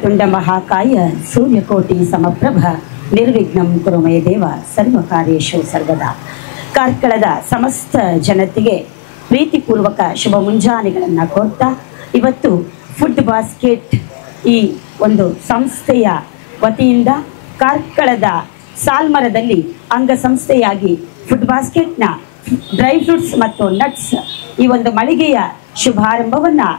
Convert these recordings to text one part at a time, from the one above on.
ವಕ್ರತುಂಡ ಮಹಾಕಾಯ ಸೂರ್ಯಕೋಟಿ ಸಮಪ್ರಭ ನಿರ್ವಿಘ್ನಂ ಕುರು ಮೇ ದೇವ ಸರ್ವಕಾರ್ಯೇಷು ಸರ್ವದಾ. ಕಾರ್ಕಳದ ಸಮಸ್ತ ಜನತೆಗೆ ಪ್ರೀತಿಪೂರ್ವಕ ಶುಭ ಮುಂಜಾನೆಗಳನ್ನು ಕೋರ್ತಾ ಇವತ್ತು ಫುಡ್ ಬಾಸ್ಕೆಟ್ ಈ ಒಂದು ಸಂಸ್ಥೆಯ ವತಿಯಿಂದ ಕಾರ್ಕಳದ ಸಾಲ್ಮರದಲ್ಲಿ ಅಂಗಸಂಸ್ಥೆಯಾಗಿ ಫುಡ್ ಬಾಸ್ಕೆಟ್ನ ಡ್ರೈ ಫ್ರೂಟ್ಸ್ ಮತ್ತು ನಟ್ಸ್ ಈ ಒಂದು ಮಳಿಗೆಯ ಶುಭಾರಂಭವನ್ನು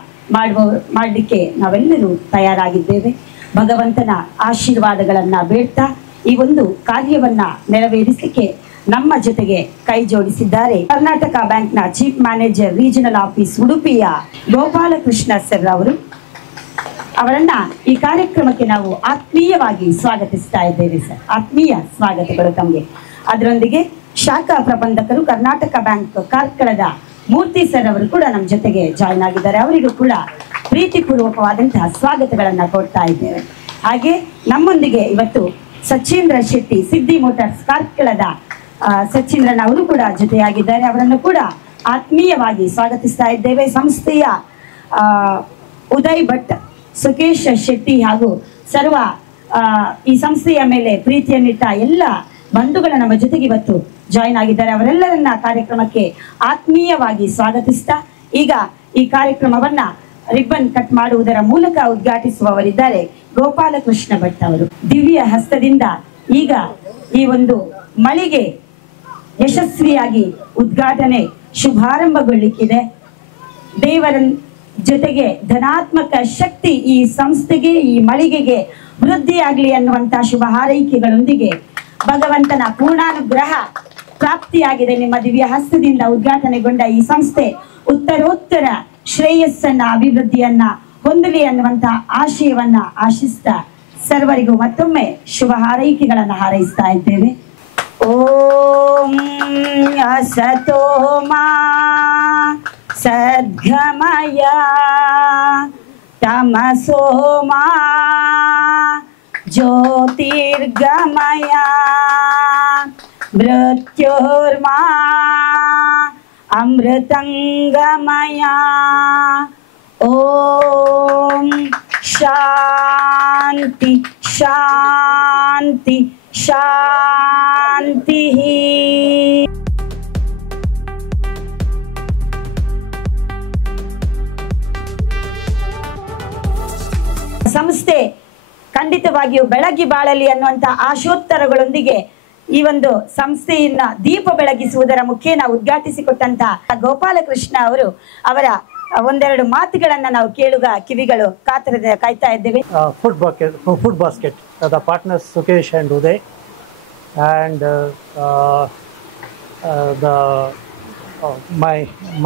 ಮಾಡಲಿಕ್ಕೆ ನಾವೆಲ್ಲರೂ ತಯಾರಾಗಿದ್ದೇವೆ. ಭಗವಂತನ ಆಶೀರ್ವಾದಗಳನ್ನು ಬೇಡ್ತಾ ಈ ಒಂದು ಕಾರ್ಯವನ್ನ ನೆರವೇರಿಸಲಿಕ್ಕೆ ನಮ್ಮ ಜೊತೆಗೆ ಕೈ ಜೋಡಿಸಿದ್ದಾರೆ ಕರ್ನಾಟಕ ಬ್ಯಾಂಕ್ನ ಚೀಫ್ ಮ್ಯಾನೇಜರ್ ರೀಜನಲ್ ಆಫೀಸ್ ಉಡುಪಿಯ ಗೋಪಾಲಕೃಷ್ಣ ಸರ್ ಅವರು. ಅವರನ್ನ ಈ ಕಾರ್ಯಕ್ರಮಕ್ಕೆ ನಾವು ಆತ್ಮೀಯವಾಗಿ ಸ್ವಾಗತಿಸ್ತಾ ಇದ್ದೇವೆ ಸರ್. ಆತ್ಮೀಯ ಸ್ವಾಗತಗಳು ತಮಗೆ. ಅದರೊಂದಿಗೆ ಶಾಖಾ ಪ್ರಬಂಧಕರು ಕರ್ನಾಟಕ ಬ್ಯಾಂಕ್ ಕಾರ್ಕಳದ ಮೂರ್ತಿ ಸರ್ ಅವರು ಕೂಡ ನಮ್ಮ ಜೊತೆಗೆ ಜಾಯ್ನ್ ಆಗಿದ್ದಾರೆ. ಅವರಿಗೂ ಕೂಡ ಪ್ರೀತಿಪೂರ್ವಕವಾದಂತಹ ಸ್ವಾಗತಗಳನ್ನು ಕೊಡ್ತಾ ಇದ್ದೇವೆ. ಹಾಗೆ ನಮ್ಮೊಂದಿಗೆ ಇವತ್ತು ಸಚೀಂದ್ರ ಶೆಟ್ಟಿ ಸಿದ್ದಿ ಮೋಟಾರ್ಸ್ ಕಾರ್ಕಳದ ಸಚೀಂದ್ರನ್ ಅವರು ಕೂಡ ಜೊತೆಯಾಗಿದ್ದಾರೆ. ಅವರನ್ನು ಕೂಡ ಆತ್ಮೀಯವಾಗಿ ಸ್ವಾಗತಿಸ್ತಾ ಇದ್ದೇವೆ. ಸಂಸ್ಥೆಯ ಉದಯ್ ಭಟ್, ಸುಕೇಶ್ ಶೆಟ್ಟಿ ಹಾಗೂ ಸರ್ವ ಈ ಸಂಸ್ಥೆಯ ಮೇಲೆ ಪ್ರೀತಿಯನ್ನಿಟ್ಟ ಎಲ್ಲ ಬಂಧುಗಳು ನಮ್ಮ ಜೊತೆಗೆ ಇವತ್ತು ಜಾಯಿನ್ ಆಗಿದ್ದಾರೆ. ಅವರೆಲ್ಲರನ್ನ ಕಾರ್ಯಕ್ರಮಕ್ಕೆ ಆತ್ಮೀಯವಾಗಿ ಸ್ವಾಗತಿಸ್ತಾ ಈಗ ಈ ಕಾರ್ಯಕ್ರಮವನ್ನ ರಿಬ್ಬನ್ ಕಟ್ ಮಾಡುವುದರ ಮೂಲಕ ಉದ್ಘಾಟಿಸುವವರಿದ್ದಾರೆ ಗೋಪಾಲಕೃಷ್ಣ ಭಟ್ ಅವರು. ದಿವ್ಯ ಹಸ್ತದಿಂದ ಈಗ ಈ ಒಂದು ಮಳಿಗೆ ಯಶಸ್ವಿಯಾಗಿ ಉದ್ಘಾಟನೆ ಶುಭಾರಂಭಗೊಳ್ಳಿಕ್ಕಿದೆ. ದೇವರ ಜೊತೆಗೆ ಧನಾತ್ಮಕ ಶಕ್ತಿ ಈ ಸಂಸ್ಥೆಗೆ ಈ ಮಳಿಗೆಗೆ ವೃದ್ಧಿಯಾಗಲಿ ಅನ್ನುವಂತ ಶುಭ ಹಾರೈಕೆಗಳೊಂದಿಗೆ ಭಗವಂತನ ಪೂರ್ಣಾನುಗ್ರಹ ಪ್ರಾಪ್ತಿಯಾಗಿದೆ. ನಿಮ್ಮ ದಿವ್ಯ ಹಸ್ತದಿಂದ ಉದ್ಘಾಟನೆಗೊಂಡ ಈ ಸಂಸ್ಥೆ ಉತ್ತರೋತ್ತರ ಶ್ರೇಯಸ್ಸನ್ನ ಅಭಿವೃದ್ಧಿಯನ್ನ ಹೊಂದಲಿ ಅನ್ನುವಂತ ಆಶಯವನ್ನ ಆಶಿಸ್ತಾ ಸರ್ವರಿಗೂ ಮತ್ತೊಮ್ಮೆ ಶುಭ ಹಾರೈಕೆಗಳನ್ನು ಹಾರೈಸ್ತಾ ಇದ್ದೇವೆ. ಓಂ ಅಸತೋ ಮಾ ಸದ್ಗಮಯ ತಮಸೋ ಮಾ ಜ್ಯೋತಿರ್ಗಮಯ ಮೃತ್ಯೋರ್ಮಾ ಅಮೃತಂಗಮಯ. ಓಂ ಶಾಂತಿ ಶಾಂತಿ ಶಾಂತಿ. ಸಂಸ್ಥೆ ಖಂಡಿತವಾಗಿಯೂ ಬೆಳಗಿ ಬಾಳಲಿ ಅನ್ನುವಂಥ ಆಶೋತ್ತರಗಳೊಂದಿಗೆ ಈ ಒಂದು ಸಂಸ್ಥೆಯನ್ನ ದೀಪ ಬೆಳಗಿಸುವುದರ ಮುಖೇನ ಉದ್ಘಾಟಿಸಿಕೊಟ್ಟಂತಹ ಗೋಪಾಲಕೃಷ್ಣ ಅವರು ಅವರ ಒಂದೆರಡು ಮಾತುಗಳನ್ನ ನಾವು ಕೇಳುಗ ಕಿವಿಗಳು ಕಾಯ್ತಾ ಇದ್ದೇವೆ. Food basket the partners Sukesh and Uday and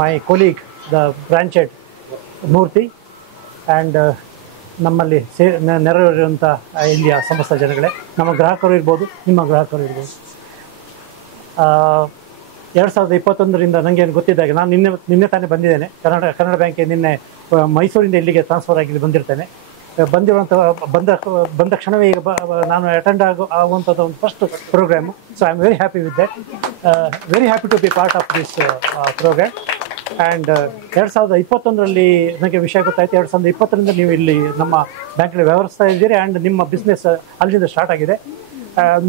my colleague the branch head Murthy and ನಮ್ಮಲ್ಲಿ ನೆರವೇರುವಂಥ ಇಲ್ಲಿಯ ಸಮಸ್ತ ಜನಗಳೇ, ನಮ್ಮ ಗ್ರಾಹಕರು ಇರ್ಬೋದು, ನಿಮ್ಮ ಗ್ರಾಹಕರು ಇರ್ಬೋದು. 2021ರಿಂದ ನನಗೇನು ಗೊತ್ತಿದ್ದಾಗ ನಾನು ನಿನ್ನೆ ತಾನೇ ಬಂದಿದ್ದೇನೆ ಕನ್ನಡ ಬ್ಯಾಂಕಿಗೆ. ನಿನ್ನೆ ಮೈಸೂರಿಂದ ಇಲ್ಲಿಗೆ ಟ್ರಾನ್ಸ್ಫರ್ ಆಗಿ ಬಂದಿರ್ತೇನೆ. ಬಂದ ಕ್ಷಣವೇ ಈಗ ನಾನು ಅಟೆಂಡ್ ಆಗುವಂಥದ್ದು ಒಂದು first programme. So I am very happy with that, very happy to be part of this programme. And 2021ರಲ್ಲಿ ನನಗೆ ವಿಷಯ ಗೊತ್ತಾಯಿತು. 2020ರಿಂದ ನೀವು ಇಲ್ಲಿ ನಮ್ಮ ಬ್ಯಾಂಕಲ್ಲಿ ವ್ಯವಹರಿಸ್ತಾ ಇದ್ದೀರಿ ಆ್ಯಂಡ್ ನಿಮ್ಮ ಬಿಸ್ನೆಸ್ ಅಲ್ಲಿಂದ ಸ್ಟಾರ್ಟ್ ಆಗಿದೆ.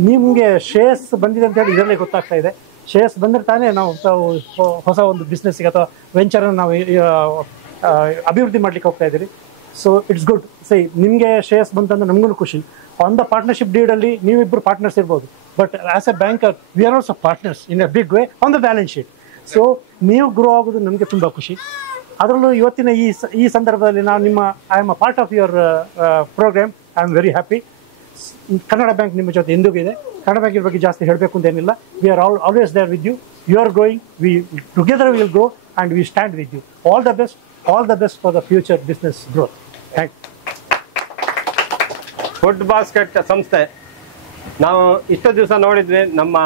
ನಿಮಗೆ ಶೇರ್ಸ್ ಬಂದಿದೆ ಅಂತೇಳಿ ಇದರಲ್ಲೇ ಗೊತ್ತಾಗ್ತಾ ಇದೆ. ಶೇರ್ಸ್ ಬಂದರೆ ತಾನೇ ನಾವು ಹೊಸ ಒಂದು ಬಿಸ್ನೆಸ್ಸಿಗೆ ಅಥವಾ ವೆಂಚರನ್ನು ನಾವು ಅಭಿವೃದ್ಧಿ ಮಾಡಲಿಕ್ಕೆ ಹೋಗ್ತಾ ಇದ್ದೀರಿ. So it's good. ನಿಮಗೆ ಶೇರ್ಸ್ ಬಂತಂದ್ರೆ ನಮಗೂ ಖುಷಿ. ಆನ್ ದ ಪಾರ್ಟ್ನರ್ಶಿಪ್ ಡೀಡಲ್ಲಿ ನೀವಿಬ್ಬರು ಪಾರ್ಟ್ನರ್ಸ್ ಇರ್ಬೋದು, but as a banker we are also partners in a big way on the balance sheet. So ನೀವು ಗ್ರೋ ಆಗೋದು ನಮಗೆ ತುಂಬ ಖುಷಿ. ಅದರಲ್ಲೂ ಇವತ್ತಿನ ಈ ಸಂದರ್ಭದಲ್ಲಿ ನಾವು I am a part of your programme. I am very happy. Kannada bank ನಿಮ್ಮ ಜೊತೆ ಎಂದೂ ಇದೆ. ಕನ್ನಡ ಬ್ಯಾಂಕಿನ ಬಗ್ಗೆ ಜಾಸ್ತಿ ಹೇಳಬೇಕು ಅಂತೇನಿಲ್ಲ. We are always there with you. You are growing, we together will grow and we stand with you. All the best for the future business growth. Thank you. Food basket ಸಂಸ್ಥೆ ನಾವು ಇಷ್ಟು ದಿವಸ ನೋಡಿದ್ವಿ. ನಮ್ಮ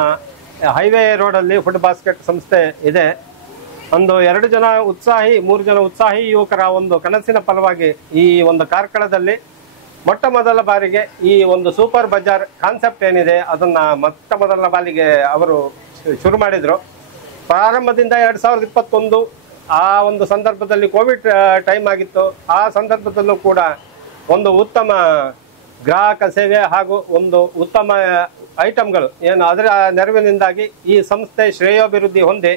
ಹೈವೇ ರೋಡಲ್ಲಿ food basket ಸಂಸ್ಥೆ ಇದೆ. ಒಂದು 2 ಜನ ಉತ್ಸಾಹಿ 3 ಜನ ಉತ್ಸಾಹಿ ಯುವಕರ ಒಂದು ಕನಸಿನ ಫಲವಾಗಿ ಈ ಒಂದು ಕಾರ್ಕಳದಲ್ಲಿ ಮೊಟ್ಟ ಮೊದಲ ಬಾರಿಗೆ ಈ ಒಂದು ಸೂಪರ್ ಬಜಾರ್ ಕಾನ್ಸೆಪ್ಟ್ ಏನಿದೆ ಅದನ್ನು ಮೊಟ್ಟ ಮೊದಲ ಬಾರಿಗೆ ಅವರು ಶುರು ಮಾಡಿದರು. ಪ್ರಾರಂಭದಿಂದ 2021 ಆ ಒಂದು ಸಂದರ್ಭದಲ್ಲಿ ಕೋವಿಡ್ ಟೈಮ್ ಆಗಿತ್ತು. ಆ ಸಂದರ್ಭದಲ್ಲೂ ಕೂಡ ಒಂದು ಉತ್ತಮ ಗ್ರಾಹಕ ಸೇವೆ ಹಾಗೂ ಒಂದು ಉತ್ತಮ ಐಟಮ್ಗಳು ಏನು ಅದರ ನೆರವಿನಿಂದಾಗಿ ಈ ಸಂಸ್ಥೆ ಶ್ರೇಯೋಭಿವೃದ್ಧಿ ಹೊಂದಿ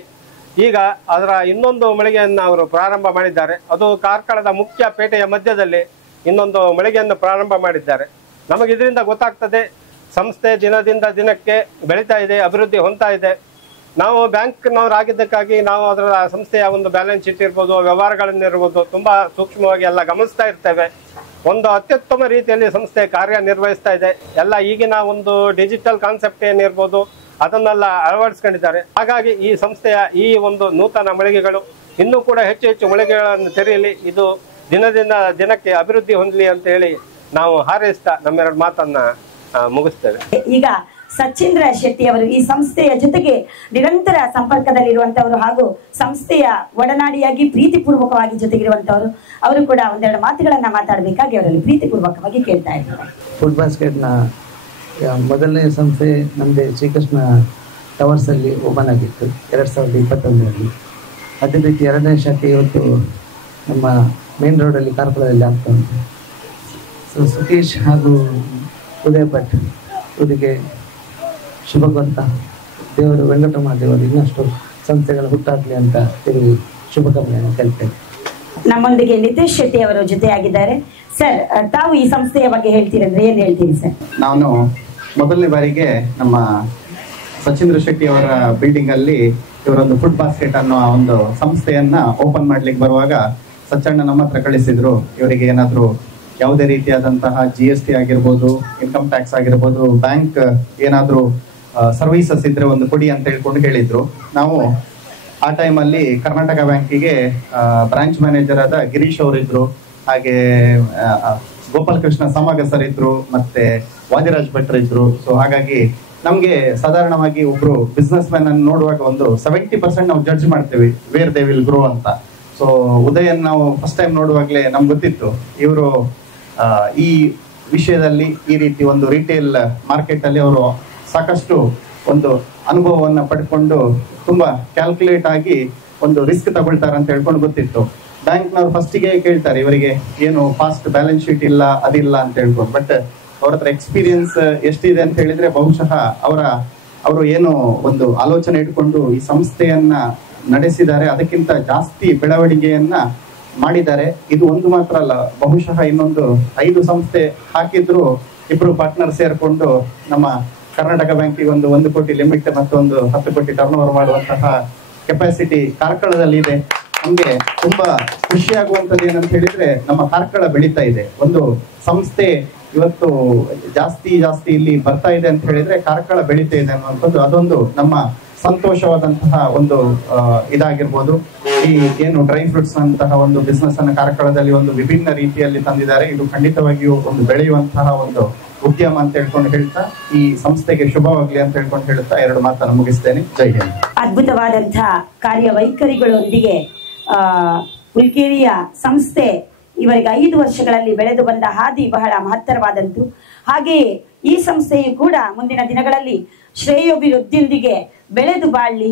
ಈಗ ಅದರ ಇನ್ನೊಂದು ಮಳಿಗೆಯನ್ನು ಅವರು ಪ್ರಾರಂಭ ಮಾಡಿದ್ದಾರೆ. ಅದು ಕಾರ್ಕಳದ ಮುಖ್ಯ ಪೇಟೆಯ ಮಧ್ಯದಲ್ಲಿ ಇನ್ನೊಂದು ಮಳಿಗೆಯನ್ನು ಪ್ರಾರಂಭ ಮಾಡಿದ್ದಾರೆ. ನಮಗೆ ಇದರಿಂದ ಗೊತ್ತಾಗ್ತದೆ ಸಂಸ್ಥೆ ದಿನದಿಂದ ದಿನಕ್ಕೆ ಬೆಳೀತಾ ಇದೆ, ಅಭಿವೃದ್ಧಿ ಹೊಂದ್ತಾ ಇದೆ. ನಾವು ಬ್ಯಾಂಕ್ನವರಾಗಿದ್ದಕ್ಕಾಗಿ ನಾವು ಅದರ ಸಂಸ್ಥೆಯ ಒಂದು ಬ್ಯಾಲೆನ್ಸ್ ಶೀಟ್ ಇರ್ಬೋದು, ವ್ಯವಹಾರಗಳನ್ನಿರ್ಬೋದು ತುಂಬಾ ಸೂಕ್ಷ್ಮವಾಗಿ ಎಲ್ಲ ಗಮನಿಸ್ತಾ ಇರ್ತೇವೆ. ಒಂದು ಅತ್ಯುತ್ತಮ ರೀತಿಯಲ್ಲಿ ಸಂಸ್ಥೆ ಕಾರ್ಯನಿರ್ವಹಿಸ್ತಾ ಇದೆ. ಎಲ್ಲ ಈಗಿನ ಒಂದು ಡಿಜಿಟಲ್ ಕಾನ್ಸೆಪ್ಟ್ ಏನಿರ್ಬೋದು ಅದನ್ನೆಲ್ಲ ಅಳವಡಿಸ್ಕೊಂಡಿದ್ದಾರೆ. ಹಾಗಾಗಿ ಈ ಸಂಸ್ಥೆಯ ಈ ಒಂದು ನೂತನ ಮಳಿಗೆಗಳು ಇನ್ನೂ ಕೂಡ ಹೆಚ್ಚು ಹೆಚ್ಚು ಮಳಿಗೆಗಳನ್ನು ತೆರೆಯಲಿ, ಇದು ದಿನದಿಂದ ದಿನಕ್ಕೆ ಅಭಿವೃದ್ಧಿ ಹೊಂದಲಿ ಅಂತ ಹೇಳಿ ನಾವು ಹಾರೈಸ್ತಾ ನಮ್ಮೆರಡು ಮಾತನ್ನ ಮುಗಿಸ್ತೇವೆ. ಈಗ ಸಚೀಂದ್ರ ಶೆಟ್ಟಿ ಅವರು ಈ ಸಂಸ್ಥೆಯ ಜೊತೆಗೆ ನಿರಂತರ ಸಂಪರ್ಕದಲ್ಲಿರುವಂತವರು ಹಾಗೂ ಸಂಸ್ಥೆಯ ಒಡನಾಡಿಯಾಗಿ ಪ್ರೀತಿಪೂರ್ವಕವಾಗಿ ಜೊತೆಗಿರುವಂತವರು, ಅವರು ಕೂಡ ಒಂದೆರಡು ಮಾತುಗಳನ್ನ ಮಾತಾಡಬೇಕಾಗಿ ಅವರಲ್ಲಿ ಪ್ರೀತಿಪೂರ್ವಕವಾಗಿ ಕೇಳ್ತಾ ಇದ್ದಾರೆ. ಫುಡ್ ಬಾಸ್ಕೆಟ್ನ ಮೊದಲನೇ ಸಂಸ್ಥೆ ನಮ್ಮದೇ ಶ್ರೀಕೃಷ್ಣ ಟವರ್ಸ್ ಅಲ್ಲಿ ಓಪನ್ ಆಗಿತ್ತು 2021ರಲ್ಲಿ. ಅದೇ ರೀತಿ ಎರಡನೇ ಶಾಖೆ ಇವತ್ತು ನಮ್ಮ ಮೇನ್ ರೋಡಲ್ಲಿ ಕಾರ್ಕಳದಲ್ಲಿ ಆಗ್ತಾ ಉಂಟು. ಸೊ ಸುಕೇಶ್ ಹಾಗೂ ಉದಯ್ ಭಟ್ ಇವರಿಗೆ ಶುಭ ಕೊಡ್ತಾ ದೇವರು ವೆಂಕಟರಮಣ ದೇವರು ಇನ್ನಷ್ಟು ಸಂಸ್ಥೆಗಳು ಹುಟ್ಟಾಗಲಿ ಅಂತ ತಿರುಗಿ ಶುಭಕಾಮನೆಯನ್ನು ಕೇಳ್ತೇನೆ. ನಮ್ಮೊಂದಿಗೆ ನಿತೇಶ್ ಶೆಟ್ಟಿ ಅವರು ಜೊತೆಯಾಗಿದ್ದಾರೆ. ಸರ್, ತಾವು ಈ ಸಂಸ್ಥೆಯ ಬಗ್ಗೆ ಹೇಳ್ತೀರಂದ್ರೆ ಏನ್ ಹೇಳ್ತೀರಿ ಸರ್? ನಾನು ಮೊದಲನೇ ಬಾರಿಗೆ ನಮ್ಮ ಸಚೀಂದ್ರ ಶೆಟ್ಟಿ ಅವರ ಬಿಲ್ಡಿಂಗ್ ಅಲ್ಲಿ ಇವರೊಂದು ಫುಡ್ ಬಾಸ್ಕೆಟ್ ಅನ್ನೋ ಒಂದು ಸಂಸ್ಥೆಯನ್ನ ಓಪನ್ ಮಾಡ್ಲಿಕ್ಕೆ ಬರುವಾಗ ಸಚ್ಚಣ್ಣ ನಮ್ಮ ಹತ್ರ ಕಳಿಸಿದ್ರು. ಇವರಿಗೆ ಏನಾದ್ರು ಯಾವುದೇ ರೀತಿಯಾದಂತಹ GST ಆಗಿರ್ಬೋದು, ಇನ್ಕಮ್ ಟ್ಯಾಕ್ಸ್ ಆಗಿರ್ಬೋದು, ಬ್ಯಾಂಕ್ ಏನಾದ್ರು ಸರ್ವಿಸಸ್ ಇದ್ರೆ ಒಂದು ಕೊಡಿ ಅಂತ ಹೇಳ್ಕೊಂಡು ಹೇಳಿದ್ರು. ನಾವು ಆ ಟೈಮಲ್ಲಿ ಕರ್ನಾಟಕ ಬ್ಯಾಂಕಿಗೆ ಬ್ರಾಂಚ್ ಮ್ಯಾನೇಜರ್ ಆದ ಗಿರೀಶ್ ಅವರಿದ್ರು, ಹಾಗೆ ಗೋಪಾಲ್ ಕೃಷ್ಣ ಸಮಾಗ ಸರ್ ಇದ್ರು, ಮತ್ತೆ ವಾದಿರಾಜ್ ಭಟ್ರು ಇದ್ರು. ಸೊ ಹಾಗಾಗಿ ನಮ್ಗೆ ಸಾಧಾರಣವಾಗಿ ಒಬ್ರು ಬಿಸ್ನೆಸ್ ಮ್ಯಾನ್ ಅನ್ನು ನೋಡುವಾಗ ಒಂದು 70% ನಾವು ಜಡ್ಜ್ ಮಾಡ್ತೇವೆ ವೇರ್ ದೇ ವಿಲ್ ಗ್ರೋ ಅಂತ. ಸೊ ಉದಯನ್ ನಾವು ಫಸ್ಟ್ ಟೈಮ್ ನೋಡುವಾಗ್ಲೇ ನಮ್ಗೆ ಗೊತ್ತಿತ್ತು ಇವರು ಈ ವಿಷಯದಲ್ಲಿ ಈ ರೀತಿ ಒಂದು ರಿಟೇಲ್ ಮಾರ್ಕೆಟ್ ಅಲ್ಲಿ ಅವರು ಸಾಕಷ್ಟು ಒಂದು ಅನುಭವವನ್ನ ಪಡ್ಕೊಂಡು ತುಂಬಾ ಕ್ಯಾಲ್ಕುಲೇಟ್ ಆಗಿ ಒಂದು ರಿಸ್ಕ್ ತಗೊಳ್ತಾರೆ ಅಂತ ಹೇಳ್ಕೊಂಡು ಗೊತ್ತಿತ್ತು. ಬ್ಯಾಂಕ್ನವ್ರು ಫಸ್ಟಿಗೆ ಕೇಳ್ತಾರೆ ಇವರಿಗೆ ಏನು ಫಾಸ್ಟ್ ಬ್ಯಾಲೆನ್ಸ್ ಶೀಟ್ ಇಲ್ಲ ಅದಿಲ್ಲ ಅಂತ ಹೇಳ್ಕೊಂಡು. ಬಟ್ ಅವ್ರ ಹತ್ರ ಎಕ್ಸ್ಪೀರಿಯನ್ಸ್ ಎಷ್ಟಿದೆ ಅಂತ ಹೇಳಿದ್ರೆ ಬಹುಶಃ ಅವರು ಏನು ಒಂದು ಆಲೋಚನೆ ಇಟ್ಕೊಂಡು ಈ ಸಂಸ್ಥೆಯನ್ನ ನಡೆಸಿದ್ದಾರೆ ಅದಕ್ಕಿಂತ ಜಾಸ್ತಿ ಬೆಳವಣಿಗೆಯನ್ನ ಮಾಡಿದ್ದಾರೆ. ಇದು ಒಂದು ಮಾತ್ರ ಅಲ್ಲ, ಬಹುಶಃ ಇನ್ನೊಂದು 5 ಸಂಸ್ಥೆ ಹಾಕಿದ್ರು ಇಬ್ರು ಪಾರ್ಟ್ನರ್ ಸೇರ್ಕೊಂಡು ನಮ್ಮ ಕರ್ನಾಟಕ ಬ್ಯಾಂಕಿಗೆ ಒಂದು 1 ಕೋಟಿ ಲಿಮಿಟ್ ಮತ್ತೊಂದು 10 ಕೋಟಿ ಟರ್ನ್ ಓವರ್ ಮಾಡುವಂತಹ ಕೆಪಾಸಿಟಿ ಕಾರ್ಕಳದಲ್ಲಿ ಇದೆ. ನಮ್ಗೆ ತುಂಬಾ ಖುಷಿಯಾಗುವಂತದ್ದು ಏನಂತ ಹೇಳಿದ್ರೆ ನಮ್ಮ ಕಾರ್ಕಳ ಬೆಳೀತಾ ಇದೆ. ಒಂದು ಸಂಸ್ಥೆ ಇವತ್ತು ಜಾಸ್ತಿ ಇಲ್ಲಿ ಬರ್ತಾ ಇದೆ ಅಂತ ಹೇಳಿದ್ರೆ ಕಾರ್ಕಳ ಬೆಳೀತಾ ಇದೆ ಅನ್ನುವಂಥದ್ದು ಅದೊಂದು ನಮ್ಮ ಸಂತೋಷವಾದಂತಹ ಒಂದು ಇದಾಗಿರ್ಬೋದು. ಈ ಏನು ಡ್ರೈ ಫ್ರೂಟ್ಸ್ ಅಂತಹ ಒಂದು ಬಿಸ್ನೆಸ್ ಅನ್ನು ಕಾರ್ಕಳದಲ್ಲಿ ಒಂದು ವಿಭಿನ್ನ ರೀತಿಯಲ್ಲಿ ತಂದಿದ್ದಾರೆ. ಇದು ಖಂಡಿತವಾಗಿಯೂ ಒಂದು ಬೆಳೆಯುವಂತಹ ಒಂದು ಉದ್ಯಮ ಅಂತ ಹೇಳ್ಕೊಂಡು ಹೇಳ್ತಾ ಈ ಸಂಸ್ಥೆಗೆ ಶುಭವಾಗ್ಲಿ ಅಂತ ಹೇಳ್ಕೊಂಡು ಹೇಳ್ತಾ 2 ಮಾತನ್ನು ಮುಗಿಸ್ತೇನೆ. ಜೈ ಹಿಂದ್. ಅದ್ಭುತವಾದಂತಹ ಕಾರ್ಯವೈಖರಿಗಳೊಂದಿಗೆ ಹುಲ್ಕೇರಿಯ ಸಂಸ್ಥೆ ಇವರಿಗೆ 5 ವರ್ಷಗಳಲ್ಲಿ ಬೆಳೆದು ಬಂದ ಹಾದಿ ಬಹಳ ಮಹತ್ತರವಾದಂತು. ಹಾಗೆಯೇ ಈ ಸಂಸ್ಥೆಯು ಕೂಡ ಮುಂದಿನ ದಿನಗಳಲ್ಲಿ ಶ್ರೇಯೋಭಿವೃದ್ಧಿಯೊಂದಿಗೆ ಬೆಳೆದು ಬಾಳ್ಲಿ,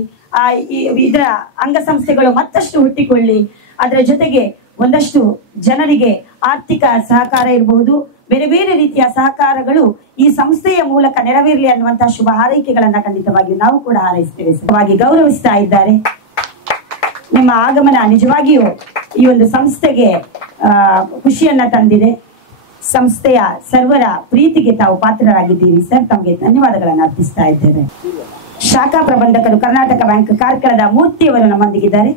ಇದರ ಅಂಗಸಂಸ್ಥೆಗಳು ಮತ್ತಷ್ಟು ಹುಟ್ಟಿಕೊಳ್ಳಿ, ಅದರ ಜೊತೆಗೆ ಒಂದಷ್ಟು ಜನರಿಗೆ ಆರ್ಥಿಕ ಸಹಕಾರ ಇರಬಹುದು, ಬೇರೆ ಬೇರೆ ರೀತಿಯ ಸಹಕಾರಗಳು ಈ ಸಂಸ್ಥೆಯ ಮೂಲಕ ನೆರವೇರಲಿ ಅನ್ನುವಂತಹ ಶುಭ ಹಾರೈಕೆಗಳನ್ನ ಖಂಡಿತವಾಗಿಯೂ ನಾವು ಕೂಡ ಹಾರೈಸ್ತೇವೆ. ಗೌರವಿಸ್ತಾ ಇದ್ದಾರೆ. ನಿಮ್ಮ ಆಗಮನ ನಿಜವಾಗಿಯೂ ಈ ಒಂದು ಸಂಸ್ಥೆಗೆ ಖುಷಿಯನ್ನ ತಂದಿದೆ. ಸಂಸ್ಥೆಯ ಸರ್ವರ ಪ್ರೀತಿಗೆ ತಾವು ಪಾತ್ರರಾಗಿದ್ದೀರಿ ಸರ್, ತಮಗೆ ಧನ್ಯವಾದಗಳನ್ನು ಅರ್ಪಿಸ್ತಾ ಇದ್ದೇವೆ. ಶಾಖಾ ಪ್ರಬಂಧಕರು ಕರ್ನಾಟಕ ಬ್ಯಾಂಕ್ ಕಾರ್ಕಳದ ಮೂರ್ತಿಯವರು ನಮ್ಮೊಂದಿಗಿದ್ದಾರೆ.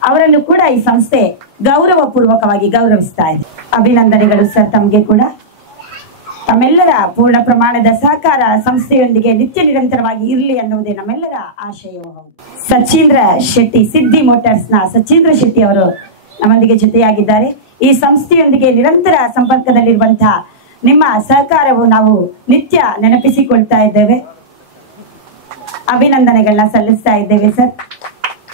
ಅವರನ್ನು ಕೂಡ ಈ ಸಂಸ್ಥೆ ಗೌರವ ಪೂರ್ವಕವಾಗಿ ಗೌರವಿಸ್ತಾ ಇದೆ. ಅಭಿನಂದನೆಗಳು ಸರ್ ತಮಗೆ ಕೂಡ. ತಮ್ಮೆಲ್ಲರ ಪೂರ್ಣ ಪ್ರಮಾಣದ ಸಹಕಾರ ಸಂಸ್ಥೆಯೊಂದಿಗೆ ನಿತ್ಯ ನಿರಂತರವಾಗಿ ಇರಲಿ ಅನ್ನುವುದೇ ನಮ್ಮೆಲ್ಲರ ಆಶಯವೂ ಹೌದು. ಸಚೀಂದ್ರ ಶೆಟ್ಟಿ, ಸಿದ್ಧಿ ಮೋಟಾರ್ಸ್ ನ ಸಚೀಂದ್ರ ಶೆಟ್ಟಿ ಅವರು ನಮ್ಮೊಂದಿಗೆ ಜೊತೆಯಾಗಿದ್ದಾರೆ. ಈ ಸಂಸ್ಥೆಯೊಂದಿಗೆ ನಿರಂತರ ಸಂಪರ್ಕದಲ್ಲಿರುವಂತಹ ನಿಮ್ಮ ಸಹಕಾರವು ನಾವು ನಿತ್ಯ ನೆನಪಿಸಿಕೊಳ್ತಾ ಇದ್ದೇವೆ. ಅಭಿನಂದನೆಗಳನ್ನ ಸಲ್ಲಿಸ್ತಾ ಇದ್ದೇವೆ ಸರ್.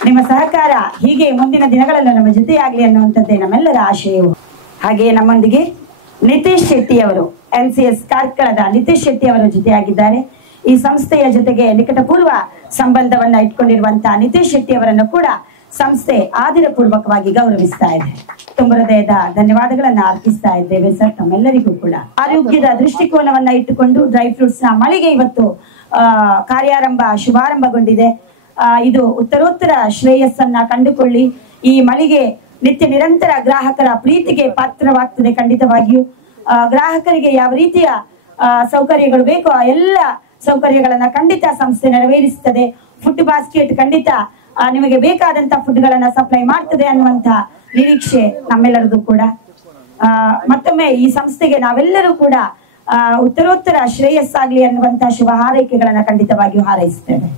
ನಿಮ್ಮ ಸಹಕಾರ ಹೀಗೆ ಮುಂದಿನ ದಿನಗಳಲ್ಲೂ ನಮ್ಮ ಜೊತೆಯಾಗಲಿ ಅನ್ನುವಂಥದ್ದೇ ನಮ್ಮೆಲ್ಲರ ಆಶಯವು. ಹಾಗೆಯೇ ನಮ್ಮೊಂದಿಗೆ ನಿತೇಶ್ ಶೆಟ್ಟಿ ಅವರು, NCS ಕಾರ್ಕಳದ ನಿತೇಶ್ ಶೆಟ್ಟಿ ಅವರ ಜೊತೆಯಾಗಿದ್ದಾರೆ. ಈ ಸಂಸ್ಥೆಯ ಜೊತೆಗೆ ನಿಕಟಪೂರ್ವ ಸಂಬಂಧವನ್ನ ಇಟ್ಕೊಂಡಿರುವಂತಹ ನಿತೇಶ್ ಶೆಟ್ಟಿ ಅವರನ್ನು ಕೂಡ ಸಂಸ್ಥೆ ಆದರಪೂರ್ವಕವಾಗಿ ಗೌರವಿಸ್ತಾ ಇದೆ. ತುಂಬ ಹೃದಯದ ಧನ್ಯವಾದಗಳನ್ನ ಅರ್ಪಿಸ್ತಾ ಇದ್ದೇವೆ ಸರ್ ತಮ್ಮೆಲ್ಲರಿಗೂ ಕೂಡ. ಆರೋಗ್ಯದ ದೃಷ್ಟಿಕೋನವನ್ನ ಇಟ್ಟುಕೊಂಡು ಡ್ರೈ ಫ್ರೂಟ್ಸ್ ನ ಮಳಿಗೆ ಇವತ್ತು ಶುಭಾರಂಭಗೊಂಡಿದೆ. ಇದು ಉತ್ತರೋತ್ತರ ಶ್ರೇಯಸ್ಸನ್ನ ಕಂಡುಕೊಳ್ಳಿ. ಈ ಮಳಿಗೆ ನಿತ್ಯ ನಿರಂತರ ಗ್ರಾಹಕರ ಪ್ರೀತಿಗೆ ಪಾತ್ರವಾಗ್ತದೆ. ಖಂಡಿತವಾಗಿಯೂ ಗ್ರಾಹಕರಿಗೆ ಯಾವ ರೀತಿಯ ಸೌಕರ್ಯಗಳು ಬೇಕೋ ಆ ಎಲ್ಲ ಸೌಕರ್ಯಗಳನ್ನ ಖಂಡಿತ ಸಂಸ್ಥೆ ನೆರವೇರಿಸುತ್ತದೆ. ಫುಡ್ ಬಾಸ್ಕೆಟ್ ಖಂಡಿತ ನಿಮಗೆ ಬೇಕಾದಂತ ಫುಡ್ ಗಳನ್ನ ಸಪ್ಲೈ ಮಾಡ್ತದೆ ಅನ್ನುವಂತ ನಿರೀಕ್ಷೆ ನಮ್ಮೆಲ್ಲರದು ಕೂಡ. ಮತ್ತೊಮ್ಮೆ ಈ ಸಂಸ್ಥೆಗೆ ನಾವೆಲ್ಲರೂ ಕೂಡ ಉತ್ತರೋತ್ತರ ಶ್ರೇಯಸ್ಸಾಗ್ಲಿ ಅನ್ನುವಂತ ಶುಭ ಹಾರೈಕೆಗಳನ್ನ ಖಂಡಿತವಾಗಿಯೂ ಹಾರೈಸ್ತೇವೆ.